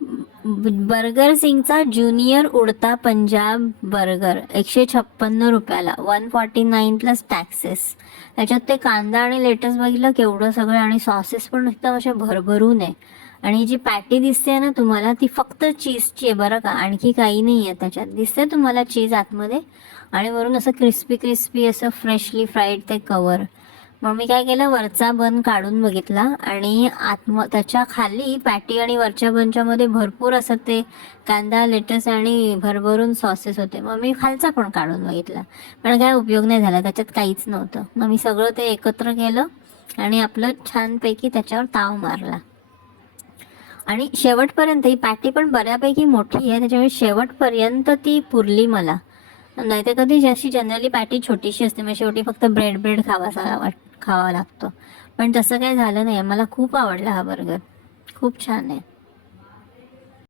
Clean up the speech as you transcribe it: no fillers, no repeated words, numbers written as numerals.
Burger सिंगचा junior उडता Punjab burger 156 रुपयाला, 149 plus taxes. त्याच्यात ते कांदा आणि लेटस बघितलं केवढं सगळं, आणि सॉसेस पण एकदम असे भरभरून आहे. आणि जी पॅटी दिसते ना तुम्हाला, ती फक्त चीजची आहे बरं का, आणखी काही नाही आहे त्याच्यात. दिसते तुम्हाला चीज आतमध्ये, आणि वरून असं क्रिस्पी क्रिस्पी असं फ्रेशली फ्राईड ते कवर. मग मी काय केलं, वरचा बन काढून बघितला, आणि त्याच्या खाली पॅटी आणि वरच्या बनच्या मध्ये भरपूर असं ते कांदा लेटस आणि भरभरून सॉसेस होते. मग मी खालचा पण काढून बघितला, पण काय उपयोग नाही झाला, त्याच्यात काहीच नव्हतं. मग मी सगळं ते एकत्र केलं आणि आपलं छानपैकी त्याच्यावर ताव मारला. आणि शेवटपर्यंत ही पॅटी पण बऱ्यापैकी मोठी आहे, त्याच्यामुळे शेवटपर्यंत ती पुरली मला. नाही तर कधी जशी जनरली पॅटी छोटीशी असते, मग शेवटी फक्त ब्रेड ब्रेड खावा लागतो. पण तसं काही झालं नाही. मला खूप आवडला हा बर्गर, खूप छान आहे.